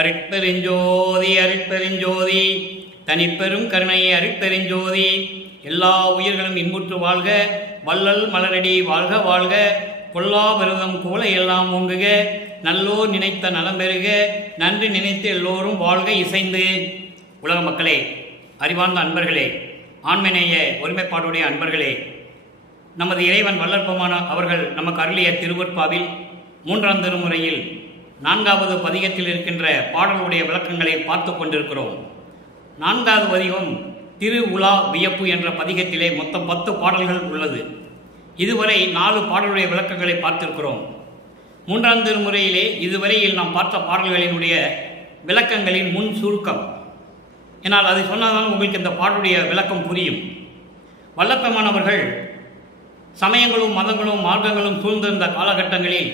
அருட்பெருஞ்சோதி அருட்பெருஞ்சோதி தனிப்பெரும் கருணை அருட்பெருஞ்சோதி. எல்லா உயிர்களும் இன்புற்று வாழ்க, வள்ளல் மலரடி வாழ்க வாழ்க, கொல்லா விரதம் கோலை எல்லாம் ஓங்குக, நல்லோர் நினைத்த நலம் பெறுக, நன்றி நினைத்து எல்லோரும் வாழ்க இசைந்து. உலக மக்களே, அறிவார்ந்த அன்பர்களே, ஆண்மநேய ஒருமைப்பாடுடைய அன்பர்களே, நமது இறைவன் வல்லற்பமான அவர்கள் நமக்கு அருளிய திருவற்பாவில் 3ஆம் திருமுறையில் 4வது பதிகத்தில் இருக்கின்ற பாடலுடைய விளக்கங்களை பார்த்து கொண்டிருக்கிறோம். 4வது பதிகம் திரு உலா வியப்பு என்ற பதிகத்திலே மொத்தம் 10 பாடல்கள் உள்ளது. இதுவரை 4 பாடலுடைய விளக்கங்களை பார்த்திருக்கிறோம். 3ஆம் திருமுறையிலே இதுவரையில் நாம் பார்த்த பாடல்களினுடைய விளக்கங்களின் முன் சுருக்கம். ஏன்னால் அதை சொன்னதால் உங்களுக்கு இந்த பாடலுடைய விளக்கம் புரியும். வல்லப்பெருமானவர்கள் சமயங்களும் மதங்களும் மார்க்கங்களும் சூழ்ந்திருந்த காலகட்டங்களில்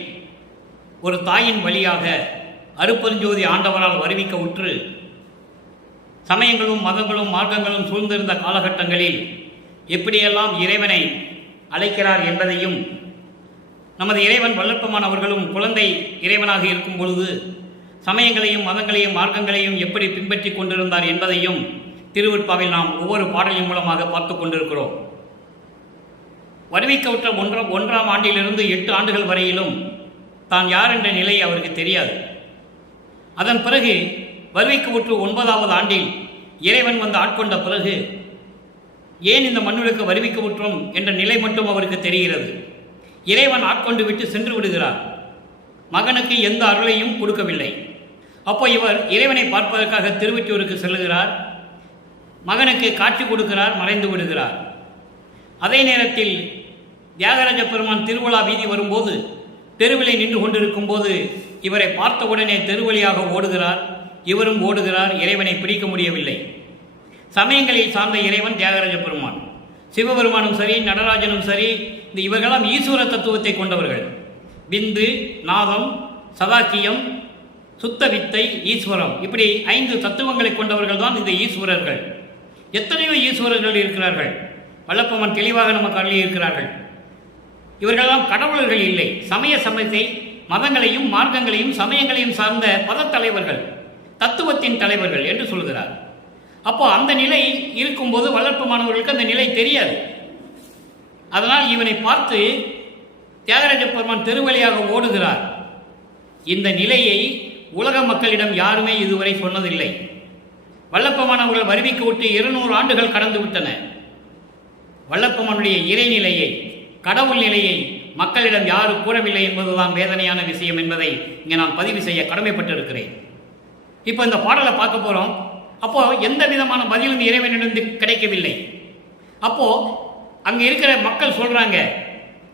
ஒரு தாயின் வழியாக அருட்பெருஞ்சோதி ஆண்டவரால் வருவிக்க உற்று சமயங்களும் மதங்களும் மார்க்கங்களும் சூழ்ந்திருந்த காலகட்டங்களில் எப்படியெல்லாம் இறைவனை அழைக்கிறார் என்பதையும், நமது இறைவன் வல்லப்பெருமானவர்களும் குழந்தை இறைவனாக இருக்கும் பொழுது சமயங்களையும் மதங்களையும் மார்க்கங்களையும் எப்படி பின்பற்றி கொண்டிருந்தார் என்பதையும் திருவற்பாவில் நாம் ஒவ்வொரு பாடலின் மூலமாக பார்த்து கொண்டிருக்கிறோம். வருவிக்கவுற்ற 1ஆம் ஆண்டிலிருந்து 8 ஆண்டுகள் வரையிலும் தான் யார் என்ற நிலை அவருக்கு தெரியாது. அதன் பிறகு வருவிக்கவுற்று 9வது ஆண்டில் இறைவன் வந்து ஆட்கொண்ட பிறகு ஏன் இந்த மண்ணுக்கு வருவிக்கவுற்றோம் என்ற நிலை மட்டும் அவருக்கு தெரிகிறது. இறைவன் ஆட்கொண்டு விட்டு சென்று விடுகிறார். மகனுக்கு எந்த அருளையும் கொடுக்கவில்லை. அப்போ இவர் இறைவனை பார்ப்பதற்காக திருவொற்றியூருக்கு செல்லுகிறார். மகனுக்கு காட்சி கொடுக்கிறார், மறைந்து விடுகிறார். அதே நேரத்தில் தியாகராஜ பெருமான் திருவிழா வீதி வரும்போது தெருவிலை நின்று கொண்டிருக்கும் போது இவரை பார்த்தவுடனே தெருவழியாக ஓடுகிறார். இவரும் ஓடுகிறார். இறைவனை பிடிக்க முடியவில்லை. சமயங்களில் சார்ந்த இறைவன் தியாகராஜ பெருமான், சிவபெருமானும் சரி, நடராஜனும் சரி, இந்த இவர்களெல்லாம் ஈஸ்வர தத்துவத்தை கொண்டவர்கள். விந்து, நாதம், சதாக்கியம், சுத்த வித்தை, ஈஸ்வரம், இப்படி 5 தத்துவங்களை கொண்டவர்கள் தான் இந்த ஈஸ்வரர்கள். எத்தனையோ ஈஸ்வரர்கள் இருக்கிறார்கள். வல்லப்பெருமான் தெளிவாக நமக்கு அருளி இருக்கிறார்கள். இவர்களெல்லாம் கடவுளர்கள் இல்லை. சமயத்தை மதங்களையும் மார்க்கங்களையும் சமயங்களையும் சார்ந்த பதத்தலைவர்கள், தத்துவத்தின் தலைவர்கள் என்று சொல்கிறார். அப்போ அந்த நிலை இருக்கும்போது வல்லப்பெருமானவர்களுக்கு அந்த நிலை தெரியாது. அதனால் இவனை பார்த்து தியாகராஜ பெருமான் தெருவழியாக ஓடுகிறார். இந்த நிலையை உலக மக்களிடம் யாருமே இதுவரை சொன்னதில்லை. வல்லப்பெருமானவர்கள் வருவிக்க விட்டு 200 ஆண்டுகள் கடந்து விட்டன. வல்லப்பெருமானுடைய இறைநிலையை, கடவுள் நிலையை மக்களிடம் யாரும் கூறவில்லை என்பதுதான் வேதனையான விஷயம் என்பதை இங்கே நான் பதிவு செய்ய கடமைப்பட்டிருக்கிறேன். இப்போ இந்த பாடலை பார்க்க போகிறோம். அப்போ எந்த விதமான பதிலும் இறைவனிடம் கிடைக்கவில்லை. அப்போ அங்கே இருக்கிற மக்கள் சொல்றாங்க,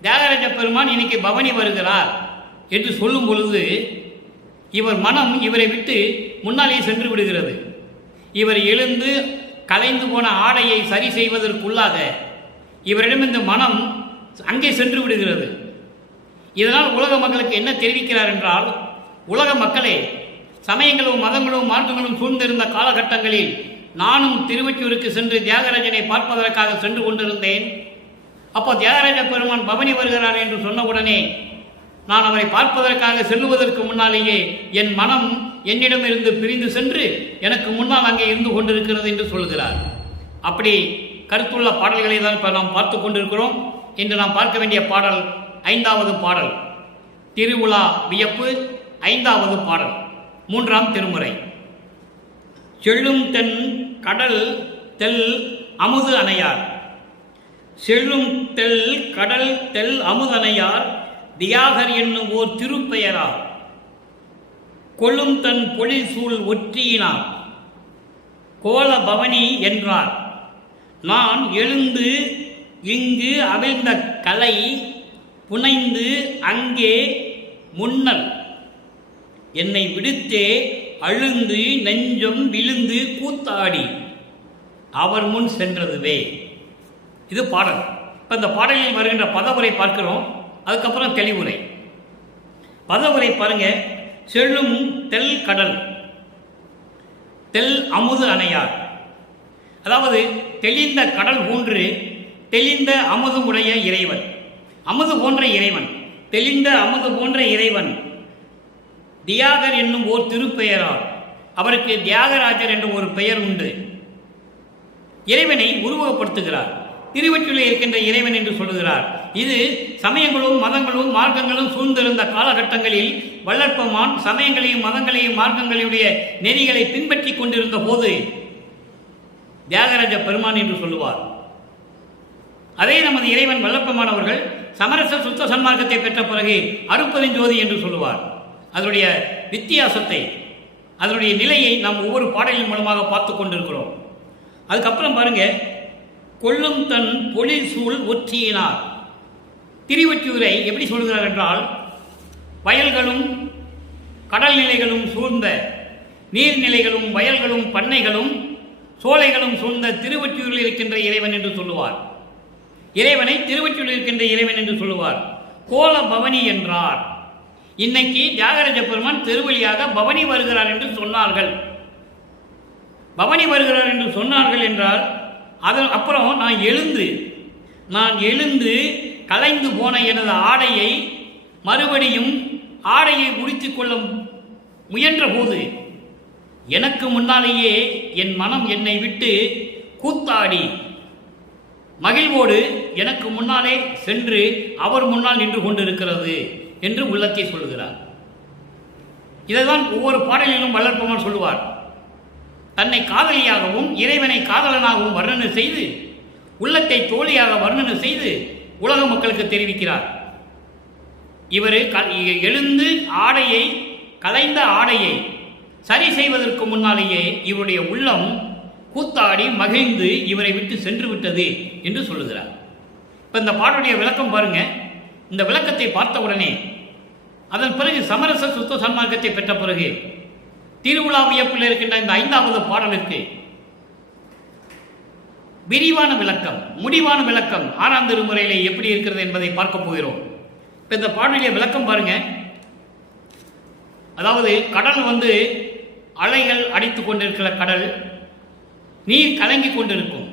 தியாகராஜ பெருமான் இன்னைக்கு பவனி வருகிறார் என்று சொல்லும் பொழுது இவர் மனம் இவரை விட்டு முன்னாலே சென்று விடுகிறது. இவர் எழுந்து கலைந்து போன ஆடையை சரி செய்வதற்குள்ளாக இவரிடம் இந்த மனம் அங்கே சென்று விடுகிறது. இதனால் உலக மக்களுக்கு என்ன தெரிவிக்கிறார் என்றால், உலக மக்களே, சமயங்களும் மதங்களும் மார்க்கங்களும் சூழ்ந்திருந்த காலகட்டங்களில் நானும் திருவொற்றியூருக்கு சென்று தியாகராஜனை பார்ப்பதற்காக சென்று கொண்டிருந்தேன். அப்போ தியாகராஜ பெருமான் பவனி வருகிறார் என்று சொன்னவுடனே நான் அவரை பார்ப்பதற்காக செல்லுவதற்கு முன்னாலேயே என் மனம் என்னிடமிருந்து பிரிந்து சென்று எனக்கு முன்னால் அங்கே இருந்து கொண்டிருக்கிறது என்று சொல்கிறார். அப்படி கருத்துள்ள பாடல்களை தான் இப்போ நாம் பார்த்து கொண்டிருக்கிறோம். இன்று நாம் பார்க்க வேண்டிய பாடல் 5வது பாடல், திருவுலா வியப்பு, 5வது பாடல், 3ஆம் திருமுறை. செல்லும் தென் கடல் தெல் அமுது அணையார், செல்லும் தெல் கடல் தெல் அமுது அணையார், தியாகர் என்னும் ஓர் திருப்பெயரார், கொள்ளும் தன் பொழில் சூழ் ஒற்றியினார், கோல பவனி என்றார். நான் எழுந்து இங்கு அவிழ்ந்த கலை புனைந்து அங்கே முன்னர் என்னை விடுத்தே அழுந்து நெஞ்சம் விழுந்து கூத்தாடி அவர் முன் சென்றதுவே. இது பாடல். இப்போ இந்த பாடலில் வருகின்ற பதவுரை பார்க்கிறோம். அதுக்கப்புறம் தெளிவுரை. பதவுரை பாருங்க. செல்லும் தெல் கடல் தெல் அமுது அணையார், அதாவது தெளிந்த கடல் போன்று தெளிந்த அமுது உடைய இறைவன், அமுது போன்ற இறைவன், தெளிந்த அமுது போன்ற இறைவன், தியாகர் என்னும் ஓர் திருப்பெயரால் அவருக்கு தியாகராஜர் என்ற ஒரு பெயர் உண்டு. இறைவனை உருவகப்படுத்துகிறார். திருவொற்றியூரில் இருக்கின்ற இறைவன் என்று சொல்லுகிறார். இது சமயங்களும் மதங்களும் மார்க்கங்களும் சூழ்ந்திருந்த காலகட்டங்களில் வள்ளற்பெருமான் சமயங்களையும் மதங்களையும் மார்க்கங்களுடைய நெறிகளை பின்பற்றி கொண்டிருந்த போது தியாகராஜ பெருமான் என்று சொல்லுவார். அதே நமது இறைவன் வள்ளற்பெருமான் அவர்கள் சமரச சுத்த சன்மார்க்கத்தை பெற்ற பிறகு அருட்பெருஞ்சோதி என்று சொல்லுவார். அதனுடைய வித்தியாசத்தை, அதனுடைய நிலையை நாம் ஒவ்வொரு பாடலின் மூலமாக பார்த்து கொண்டிருக்கிறோம். அதுக்கப்புறம் பாருங்க, கொள்ளும் தன் பொழில் சூழ் ஒற்றியினார். திருவொற்றியூரை எப்படி சொல்கிறார் என்றால், வயல்களும் கடல் நிலைகளும் சூழ்ந்த நீர்நிலைகளும் வயல்களும் பண்ணைகளும் சோலைகளும் சூழ்ந்த திருவொற்றியூரில் இருக்கின்ற இறைவன் என்று சொல்லுவார். இறைவனை திருவொற்றியூரில் இருக்கின்ற இறைவன் என்று சொல்லுவார். கோல பவனி என்றார். இன்னைக்கு தியாகராஜ பெருமான் திருவழியாக பவனி வருகிறார் என்று சொன்னார்கள். பவனி வருகிறார் என்று சொன்னார்கள் என்றால் அதன் அப்புறம் நான் எழுந்து கலைந்து போன எனது ஆடையை மறுபடியும் ஆடையை உடுத்திக் கொள்ள முயன்ற போது எனக்கு முன்னாலேயே என் மனம் என்னை விட்டு கூத்தாடி மகிழ்வோடு எனக்கு முன்னாலே சென்று அவர் முன்னால் நின்று கொண்டிருக்கிறது என்று உள்ளத்தை சொல்லுகிறார். இதைதான் ஒவ்வொரு பாடலிலும் வள்ளற்பெருமான் சொல்லுவார். தன்னை காதலியாகவும் இறைவனை காதலனாகவும் வர்ணனை செய்து உள்ளத்தை தோழியாக வர்ணனை செய்து உலக மக்களுக்கு தெரிவிக்கிறார். இவர் எழுந்து ஆடையை கலைந்த ஆடையை சரி செய்வதற்கு முன்னாலேயே இவருடைய உள்ளம் கூத்தாடி மகிழ்ந்து இவரை விட்டு சென்று விட்டது என்று சொல்லுகிறார். இப்போ இந்த பாடலுடைய விளக்கம் பாருங்க. இந்த விளக்கத்தை பார்த்த உடனே அதன் பிறகு சமரச சுத்த சன்மார்க்கத்தை பெற்ற பிறகு திருவிழா வியப்பில் இருக்கின்ற இந்த 5வது பாடலுக்கு விரிவான விளக்கம், முடிவான விளக்கம் 6ஆம் திருமுறையிலே எப்படி இருக்கிறது என்பதை பார்க்க போகிறோம். இப்போ இந்த பாடலுடைய விளக்கம் பாருங்க. அதாவது கடல் அலைகள் அடித்து கொண்டிருக்கிற கடல், நீர் கலங்கி கொண்டிருக்கும்,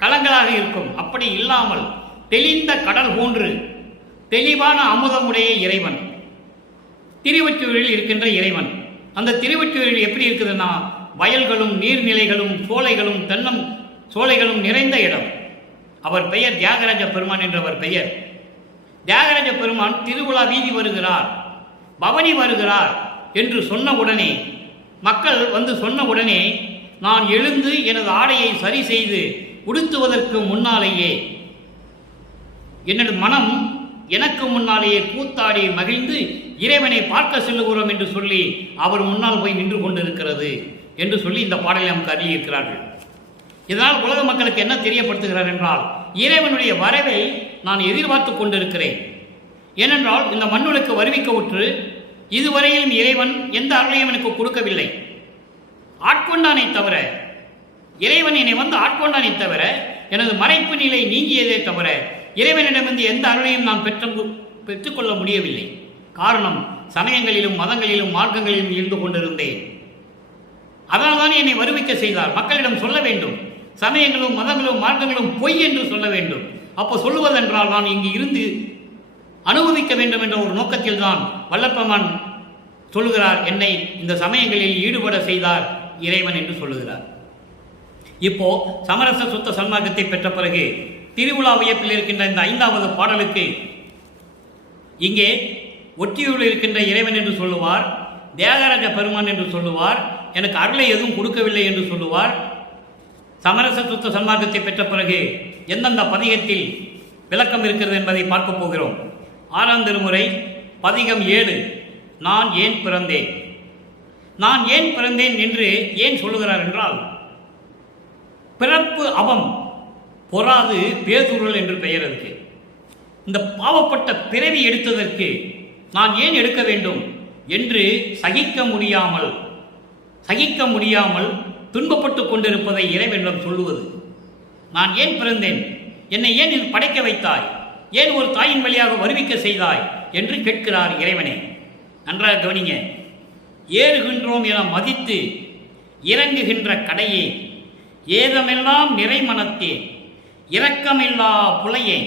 கலங்களாக இருக்கும். அப்படி இல்லாமல் தெளிந்த கடல் போன்று தெளிவான அமுதமுடைய இறைவன் திருவொற்றியூரில் இருக்கின்ற இறைவன். அந்த திருவொற்றியூரில் எப்படி இருக்குதுன்னா, வயல்களும் நீர்நிலைகளும் சோலைகளும் தென்னம் சோலைகளும் நிறைந்த இடம். அவர் பெயர் தியாகராஜ பெருமான் என்றவர் பெயர். தியாகராஜ பெருமான் திருவிழா வீதி வருகிறார், பவனி வருகிறார் என்று சொன்ன உடனே, மக்கள் சொன்ன உடனே, நான் எழுந்து எனது ஆடையை சரி செய்து உடுத்துவதற்கு முன்னாலேயே என்னது மனம் எனக்கு முன்னாலேயே கூத்தாடி மகிழ்ந்து இறைவனை பார்க்க செல்லுகிறோம் என்று சொல்லி அவர் முன்னால் போய் நின்று கொண்டிருக்கிறது என்று சொல்லி இந்த பாடலை நமக்கு அருளியிருக்கிறார்கள். இதனால் உலக மக்களுக்கு என்ன தெரியப்படுத்துகிறார் என்றால், இறைவனுடைய வரவை நான் எதிர்பார்த்து கொண்டிருக்கிறேன். ஏனென்றால் இந்த மண்ணுலக்கு வருவிக்க உற்று இதுவரையிலும் இறைவன் எந்த அருளையும் எனக்கு கொடுக்கவில்லை. ஆட்கொண்டானை தவிர, இறைவன் என்னை ஆட்கொண்டானை தவிர எனது மறைப்பு நிலை நீங்கியதே தவிர இறைவனிடமிருந்து எந்த அருளையும் நான் பெற்றுக்கொள்ள முடியவில்லை. காரணம், சமயங்களிலும் மதங்களிலும் மார்க்கங்களிலும் இருந்து கொண்டிருந்தேன். அதனால்தான் என்னை வருவிக்க செய்தார். மக்களிடம் சொல்ல வேண்டும், சமயங்களும் மதங்களும் மார்க்கங்களும் பொய் என்று சொல்ல வேண்டும். அப்போ சொல்லுவதென்றால் நான் இங்கு இருந்து அனுபவிக்க வேண்டும் என்ற ஒரு நோக்கத்தில் தான் வள்ளற்பெருமான் சொல்லுகிறார், என்னை இந்த சமயங்களில் ஈடுபட செய்தார் இறைவன் என்று சொல்லுகிறார். இப்போ சமரச சுத்த சன்மார்க்கத்தை பெற்ற பிறகு திருவிழா வியப்பில் இருக்கின்ற இந்த 5வது பாடலுக்கு இங்கே ஒற்றியூரில் இருக்கின்ற இறைவன் என்று சொல்லுவார், தியாகராஜ பெருமான் என்று சொல்லுவார், எனக்கு அருளை எதுவும் கொடுக்கவில்லை என்று சொல்லுவார். சமரச சுத்த சன்மார்க்கத்தை பெற்ற பிறகு எந்தெந்த பதிகத்தில் விளக்கம் இருக்கிறது என்பதை பார்க்க போகிறோம். 6ஆம் திருமுறை பதிகம் 7, நான் ஏன் பிறந்தேன். நான் ஏன் பிறந்தேன் என்று ஏன் சொல்லுகிறார் என்றால், பிறப்பு அவம் பொறாது பேதுருள் என்று பெயர் இருக்கு. இந்த பாவப்பட்ட பிறவி எடுத்ததற்கு நான் ஏன் எடுக்க வேண்டும் என்று சகிக்க முடியாமல் துன்பப்பட்டு கொண்டிருப்பதை இறைவனிடம் சொல்லுவது. நான் ஏன் பிறந்தேன், என்னை ஏன் படைக்க வைத்தாய், ஏன் ஒரு தாயின் வழியாக வருவிக்க செய்தாய் என்று கேட்கிறார் இறைவனே. நன்றாக கவனிங்க. ஏறுகின்றோம் என மதித்து இறங்குகின்ற கடையே, ஏதமெல்லாம் நிறைமனத்தே இரக்கமில்லா புலையே.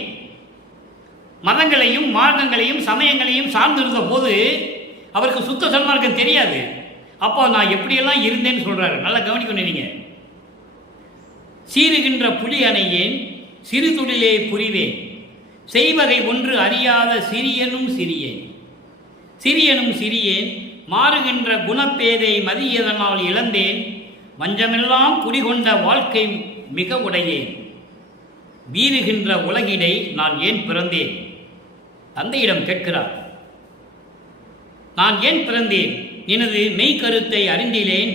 மதங்களையும் மார்க்கங்களையும் சமயங்களையும் சார்ந்திருந்த போது அவருக்கு சுத்த சன்மார்க்கம் தெரியாது. அப்போ நான் எப்படியெல்லாம் இருந்தேன்னு சொல்றாரு. நல்லா கவனிக்கணும் நீங்க. சீறுகின்ற புலி அணையேன், சிறு தொழிலே புரிவேன், செய்வகை ஒன்று அறியாத சிறியனும் சிறியேன், சிறியனும் சிறியேன், மாறுகின்ற குணப்பேதை மதியதனால் இழந்தேன், வஞ்சமெல்லாம் குடிகொண்ட வாழ்க்கை மிக உடையேன், வீறுகின்ற உலகிடை நான் ஏன் பிறந்தேன். தந்தையிடம் கேட்கிறார், நான் ஏன் பிறந்தேன், எனது மெய்கருத்தை அறிந்திலேன்,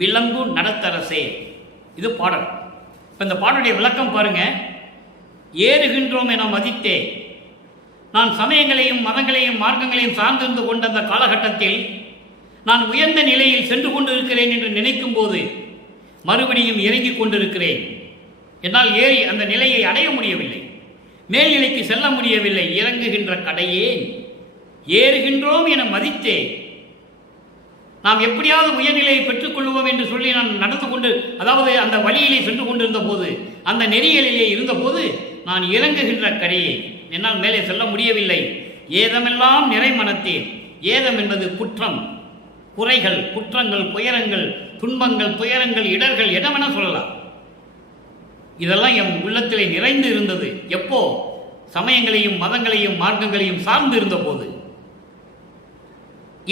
விளங்கு நடத்தரசே. இது பாடல். இப்போ இந்த பாடலுடைய விளக்கம் பாருங்க. ஏறுகின்றோம் என மதித்தே, நான் சமயங்களையும் மதங்களையும் மார்க்கங்களையும் சார்ந்திருந்து கொண்ட அந்த காலகட்டத்தில் நான் உயர்ந்த நிலையில் சென்று கொண்டிருக்கிறேன் என்று நினைக்கும் போது மறுபடியும் இறங்கிக் கொண்டிருக்கிறேன். என்னால் ஏறி அந்த நிலையை அடைய முடியவில்லை, மேல்நிலைக்கு செல்ல முடியவில்லை. இறங்குகின்ற கடையே ஏறுகின்றோம் என மதித்தே, நாம் எப்படியாவது உயர்நிலையை பெற்றுக்கொள்வோம் என்று சொல்லி நான் நடந்து கொண்டு, அதாவது அந்த வழியிலே சென்று கொண்டிருந்த போது, அந்த நெறிகளிலே இருந்தபோது நான் இறங்குகின்ற கடையே என்னால் மேலே செல்ல முடியவில்லை. ஏதமெல்லாம் நிறை மனத்தேன். ஏதம் என்பது குற்றம், குறைகள், குற்றங்கள், துயரங்கள், துன்பங்கள், துயரங்கள், இடர்கள், என்னவென சொல்லலாம். இதெல்லாம் என் உள்ளத்திலே நிறைந்து இருந்தது. எப்போ? சமயங்களையும் மதங்களையும் மார்க்கங்களையும் சார்ந்து இருந்த போது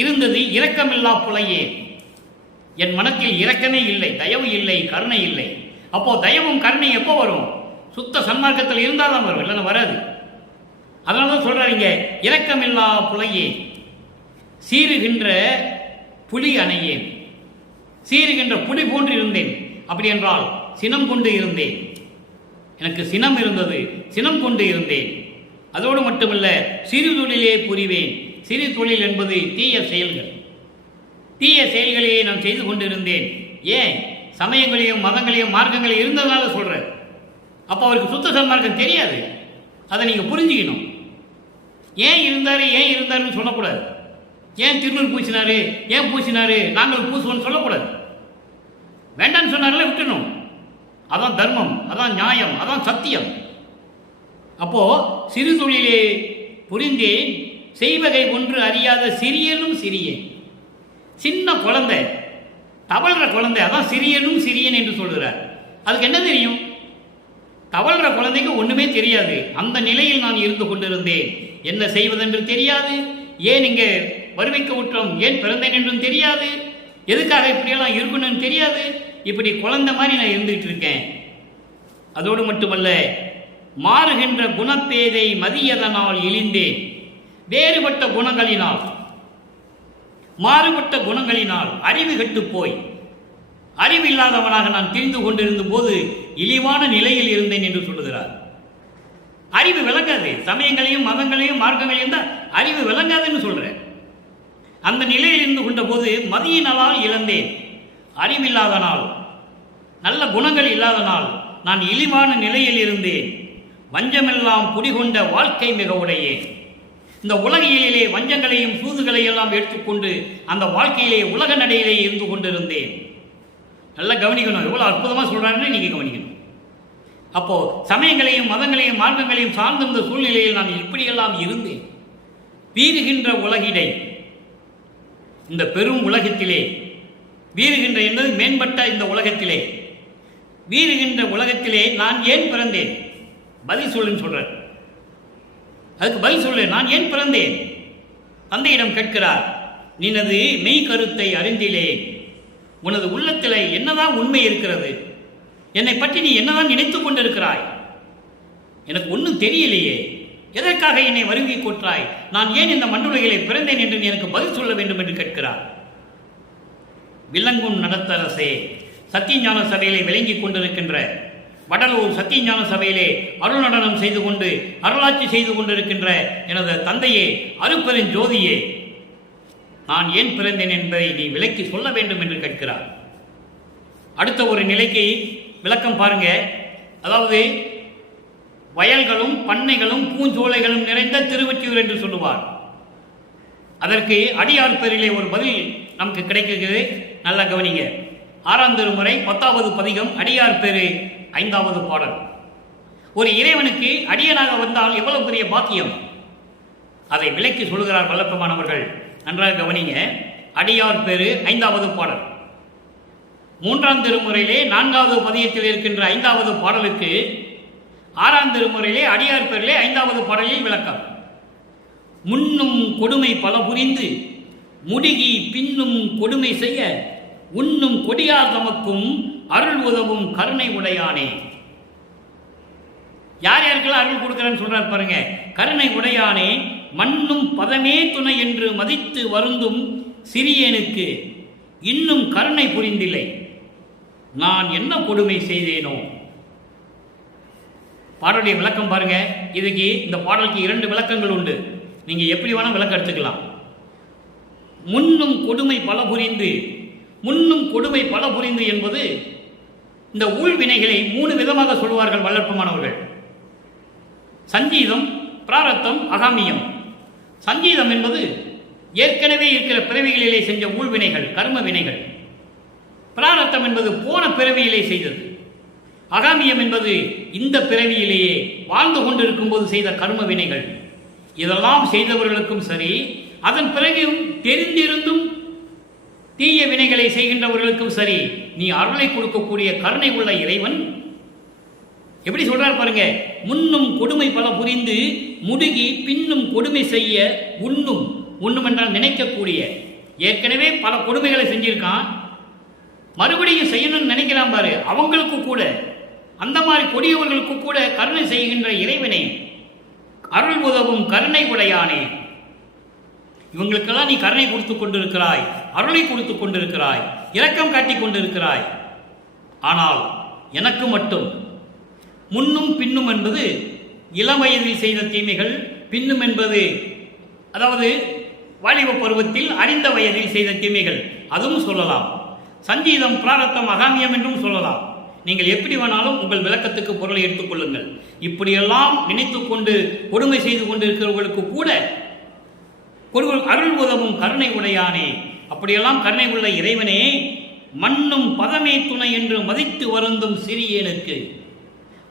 இருந்தது. இரக்கமில்லா புலையே, என் மனத்தில் இரக்கமே இல்லை, தயவு இல்லை, கருணை இல்லை. அப்போ தயவும் கருணை எப்போ வரும்? சுத்த சன்மார்க்கத்தில் இருந்தால் தான் வரும், இல்லைன்னா வராது. அதனால தான் சொல்றாங்க, இரக்கமில்லா புலையே, சீறுகின்ற புலி அணையேன். சீறுகின்ற புலி போன்று இருந்தேன். அப்படி என்றால் சினம் கொண்டு இருந்தேன். எனக்கு சினம் இருந்தது, சினம் கொண்டு இருந்தேன். அதோடு மட்டுமல்ல, சிறு தொழிலே புரிவேன். சிறு தொழில் என்பது தீய செயல்கள். தீய செயல்களையே நான் செய்து கொண்டிருந்தேன். ஏன்? சமயங்களையும் மதங்களையும் மார்க்கங்களையும் இருந்ததுனால சொல்றேன். அப்போ அவருக்கு சுத்த சன்மார்க்கம் தெரியாது. அதை நீங்க புரிஞ்சுக்கணும். ஏன் இருந்தாருன்னு சொல்லக்கூடாது. ஏன் திருநூறு பூசினாரு, ஏன் பூசினாரு, நாங்கள் பூசுவோம்னு சொல்லக்கூடாது. வேண்டான்னு சொன்னார்ல, விட்டுணும். அதான் தர்மம், அதான் நியாயம், அதான் சத்தியம். அப்போ சிறு தொழிலே புரிந்தேன், செய்வகை ஒன்று அறியாத சிறியனும் சிறியேன். சின்ன குழந்தை, தவழ்ற குழந்தை, அதான் சிறியனும் சிறியன் என்று சொல்கிறார். அதுக்கு என்ன தெரியும்? தவழ்ற குழந்தைக்கு ஒண்ணுமே தெரியாது. அந்த நிலையில் நான் இருந்து கொண்டிருந்தேன். என்ன செய்வதென்று தெரியாது. ஏன் இங்கே வருவிக்க உற்றோம், ஏன் பிறந்தேன் என்றும் தெரியாது. எதுக்காக இப்படியெல்லாம் இருக்கணும்னு தெரியாது. இப்படி குழந்தை மாதிரி நான் இருந்துகிட்டு இருக்கேன். அதோடு மட்டுமல்ல, மாறுகின்ற குணப்பேதை மதியதனால் இழிந்தேன். வேறுபட்ட குணங்களினால், மாறுபட்ட குணங்களினால் அறிவு கெட்டு போய் அறிவு இல்லாதவனாக நான் தெரிந்து கொண்டிருந்த போது இழிவான நிலையில் இருந்தேன் என்று சொல்லுகிறார். அறிவு விளங்காது. சமயங்களையும் மதங்களையும் மார்க்கங்களையும் தான் அறிவு விளங்காதுன்னு சொல்றேன். அந்த நிலையில் இருந்து கொண்ட போது மதியினால் இழந்தேன். அறிவில்லாதனால், நல்ல குணங்கள் இல்லாதனால் நான் இழிவான நிலையில் இருந்தேன். வஞ்சமெல்லாம் குடிகொண்ட வாழ்க்கை மிக உடையேன். இந்த உலகிலே வஞ்சங்களையும் சூதுகளையும் எல்லாம் எடுத்துக்கொண்டு அந்த வாழ்க்கையிலே உலக நடையிலே இருந்து கொண்டிருந்தேன். நல்லா கவனிக்கணும். எவ்வளவு அற்புதமா சொல்றாருன்னு நீங்க கவனிக்கணும். அப்போ சமயங்களையும் மதங்களையும் மார்க்கங்களையும் சார்ந்திருந்த சூழ்நிலையில் நான் இப்படியெல்லாம் இருந்தேன். வீறுகின்ற உலகிடை, இந்த பெரும் உலகத்திலே, வீறுகின்ற என்பது மேம்பட்ட இந்த உலகத்திலே, வீறுகின்ற உலகத்திலே நான் ஏன் பிறந்தேன்? பதில் சொல்லுன்னு சொல்றார். அதுக்கு பதில் சொல்லு, நான் ஏன் பிறந்தேன்? தந்தையிடம் கேட்கிறார். நினது மெய் கருத்தை அறிந்திலே, உனது உள்ளத்தில் என்னதான் உண்மை இருக்கிறது? என்னை பற்றி நீ என்னதான் நினைத்துக் கொண்டிருக்கிறாய்? எனக்கு ஒன்றும் தெரியலையே. எதற்காக என்னை வருகை கொற்றாய்? நான் ஏன் இந்த மண்ணுலகிலே பிறந்தேன் என்று நீ எனக்கு பதில் சொல்ல வேண்டும் என்று கேட்கிறார். விளங்கும் நடத்தரசே, சத்தியஞான சபையிலே விளங்கிக் கொண்டிருக்கின்ற வடலூர் சத்தியஞான சபையிலே அருள் நடனம் செய்து கொண்டு அருளாட்சி செய்து கொண்டிருக்கின்ற எனது தந்தையே, அருட்பெரும் ஜோதியே, நான் ஏன் பிறந்தேன் என்பதை நீ விளக்கி சொல்ல வேண்டும் என்று கேட்கிறார். அடுத்த ஒரு நிலைக்கு விளக்கம் பாருங்க. அதாவது வயல்களும் பண்ணைகளும் பூஞ்சோலைகளும் நிறைந்த திருவொற்றியூர் என்று சொல்லுவார். அதற்கு அடியார் பேரிலே ஒரு பதில் நமக்கு கிடைக்கிறது. நல்லா கவனிங்க. 6ஆம் திருமுறை 10வது பதிகம், அடியார் பேரு 5வது பாடல். ஒரு இறைவனுக்கு அடியனாக வந்தால் எவ்வளவு பெரிய பாக்கியம், அதை விளக்கி சொல்கிறார் வல்லப்பமானவர்கள். நன்றாக கவனிங்க. அடியார் பேரு 5வது பாடல். 3ஆம் திருமுறையிலே 4வது பதியத்தில் இருக்கின்ற 5வது பாடலுக்கு 6ஆம் திருமுறையிலே அடியார் பேரிலே 5வது பாடலில் விளக்கம். முன்னும் கொடுமை பல புரிந்து முடுகி பின்னும் கொடுமை செய்ய உண்ணும் கொடியார் தமக்கும் அருள் உதவும் கருணை உடையானே. யார் யாருக்கெல்லாம் அருள் கொடுக்கிறேன்னு சொல்றார் பாருங்க. கருணை உடையானே, மண்ணும் பதமே துணை என்று மதித்து வருந்தும் சிறியேனுக்கு இன்னும் கருணை புரிந்தில்லை, நான் என்ன கொடுமை செய்தேனோ. பாடலுடைய விளக்கம் பாருங்க. இதுக்கு இந்த பாடலுக்கு 2 விளக்கங்கள் உண்டு. நீங்க எப்படி வேணா விளக்கம் எடுத்துக்கலாம். முன்னும் கொடுமை பல புரிந்து, முன்னும் கொடுமை பல புரிந்து என்பது இந்த ஊழ்வினைகளை 3 விதமாக சொல்வார்கள் வல்லற்பமானவர்கள். சஞ்சீதம், பிராரத்தம், அகாமியம். சஞ்சீதம் என்பது ஏற்கனவே இருக்கிற பிறவிகளிலே செஞ்ச ஊழ்வினைகள், கர்ம வினைகள். பிராரத்தம் என்பது போன பிறவியிலே செய்தது. அகாமியம் என்பது இந்த பிறவியிலேயே வாழ்ந்து கொண்டிருக்கும் போது செய்த கர்ம வினைகள். இதெல்லாம் செய்தவர்களுக்கும் சரி, அதன் பிறகும் தெரிந்திருந்தும் தீய வினைகளை செய்கின்றவர்களுக்கும் சரி, நீ அருளை கொடுக்கக்கூடிய கருணை உள்ள இறைவன். எப்படி சொல்றார் பாருங்க. முன்னும் கொடுமை பல புரிந்து முடுகி பின்னும் கொடுமை செய்ய உண்ணும். உண்ணும் என்றால் நினைக்கக்கூடிய. ஏற்கனவே பல கொடுமைகளை செஞ்சிருக்கான், மறுபடியும் செய்யணும்னு நினைக்கிறான் பாரு. அவங்களுக்கு கூட, அந்த மாதிரி கொடியவர்களுக்கு கூட கருணை செய்கின்ற இறைவனை, அருள் உதவும் கருணை உடையானே. இவங்களுக்கெல்லாம் நீ கருணை கொடுத்து கொண்டிருக்கிறாய், அருளை கொடுத்து கொண்டிருக்கிறாய், இரக்கம் காட்டிக் கொண்டிருக்கிறாய். ஆனால் எனக்கு மட்டும் முன்னும் பின்னும் என்பது இளம் வயதில் செய்த தீமைகள், பின்னும் என்பது அதாவது வாலிப பருவத்தில் அறிந்த வயதில் செய்த தீமைகள், அதுவும் சொல்லலாம். சஞ்சீதம், பிராரத்தம், அகாமியம் என்றும் சொல்லலாம். நீங்கள் எப்படி வேணாலும் உங்கள் விளக்கத்துக்கு பொருளை எடுத்துக்கொள்ளுங்கள். இப்படியெல்லாம் நினைத்து கொண்டு கொடுமை செய்து கொண்டிருக்கிறவர்களுக்கு கூட அருள் உதவும் கருணை உடையானே. அப்படியெல்லாம் கருணை உள்ள இறைவனே, மண்ணும் பதமே துணை என்று மதித்து வருந்தும் சிறியேனுக்கு.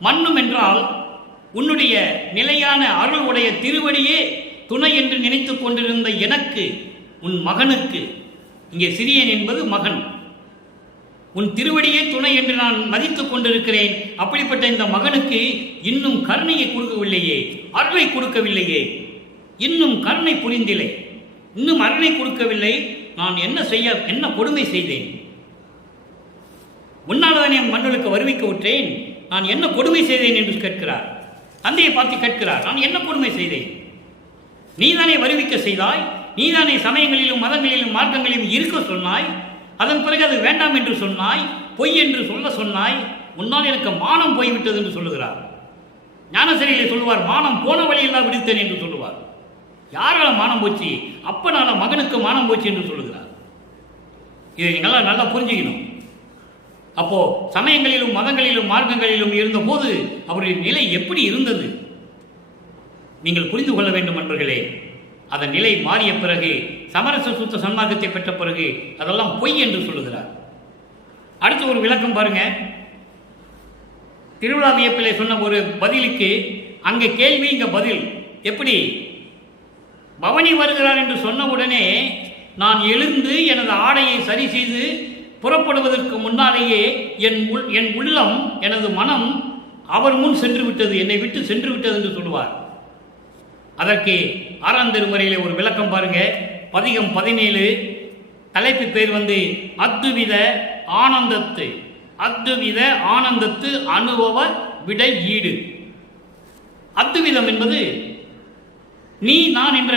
மண்ணும் என்றால் உன்னுடைய நிலையான அருள் உடைய திருவடியே துணை என்று நினைத்து கொண்டிருந்த எனக்கு, உன் மகனுக்கு, இங்கே சிறியன் என்பது மகன், உன் திருவடியே துணை என்று நான் மதித்துக் கொண்டிருக்கிறேன். அப்படிப்பட்ட இந்த மகனுக்கு இன்னும் கருணையை கொடுக்கவில்லையே, அருளை கொடுக்கவில்லையே, இன்னும் கருணை புரிந்தில்லை, இன்னும் அருளை கொடுக்கவில்லை. நான் என்ன கொடுமை செய்தேன்? உன்னால்தான் என் மன்னலுக்கு வருவிக்க விட்டேன், நான் என்ன கொடுமை செய்தேன் என்று கேட்கிறார். தந்தையை பார்த்து கேட்கிறார், நான் என்ன கொடுமை செய்தேன்? நீதானே வருவிக்க செய்தாய், நீதானே சமயங்களிலும் மதங்களிலும் மார்க்கங்களிலும் இருக்க சொன்னாய், அதன் பிறகு அது வேண்டாம் என்று சொன்னாய், பொய் என்று சொல்ல சொன்னாய், உன்னால் எனக்கு மானம் போய்விட்டது என்று சொல்லுகிறார். ஞானசரியிலே சொல்லுவார், மானம் போன வழியெல்லாம் விடுத்தேன் என்று சொல்லுவார். யாரால மானம் போச்சு? அப்பனால மகனுக்கு மானம் போச்சு என்று சொல்லுகிறார். இதை நீங்களாம் நல்லா புரிஞ்சுக்கணும். அப்போ சமயங்களிலும் மதங்களிலும் மார்க்கங்களிலும் இருந்த போது அவருடைய நிலை எப்படி இருந்தது நீங்கள் புரிந்து கொள்ள வேண்டும் நண்பர்களே. அதன் நிலை மாறிய பிறகு, சமரச சுத்த சன்மார்க்கத்தை பெற்ற பிறகு அதெல்லாம் பொய் என்று சொல்லுகிறார். அடுத்து ஒரு விளக்கம் பாருங்க. திருவிழா வியப்பிலே சொன்ன ஒரு பதிலுக்கு அங்கே கேள்வி, இங்க பதில். எப்படி? பவனி வருகிறார் என்று சொன்ன உடனே நான் எழுந்து எனது ஆடையை சரி செய்து புறப்படுவதற்கு முன்னாலேயே என் உள்ளம், எனது மனம் அவர் முன் சென்று விட்டது, என்னை விட்டு சென்று விட்டது என்று சொல்லுவார். அதற்கு 6ஆம் திருமுறையிலே ஒரு விளக்கம் பாருங்க. பதிகம் 17, தலைப்பு பேர் அத்துவித ஆனந்தத்து, அத்துவித ஆனந்தத்து அனுபவ விடை ஈடு. அத்துவிதம் என்பது நீ நான் என்ற